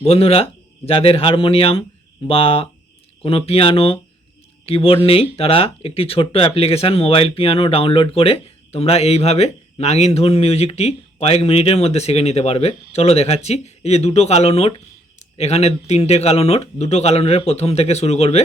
বন্ধুরা, যাদের হারমোনিয়াম বা কোনো পিয়ানো কিবোর্ড নেই তারা একটি ছোট্ট অ্যাপ্লিকেশান মোবাইল পিয়ানো ডাউনলোড করে তোমরা এইভাবে নাগিন ধুন মিউজিকটি কয়েক মিনিটের মধ্যে শিখে নিতে পারবে। চলো দেখাচ্ছি। এই যে দুটো কালো নোট, এখানে তিনটে কালো নোট, দুটো কালো নোটের প্রথম থেকে শুরু করবে।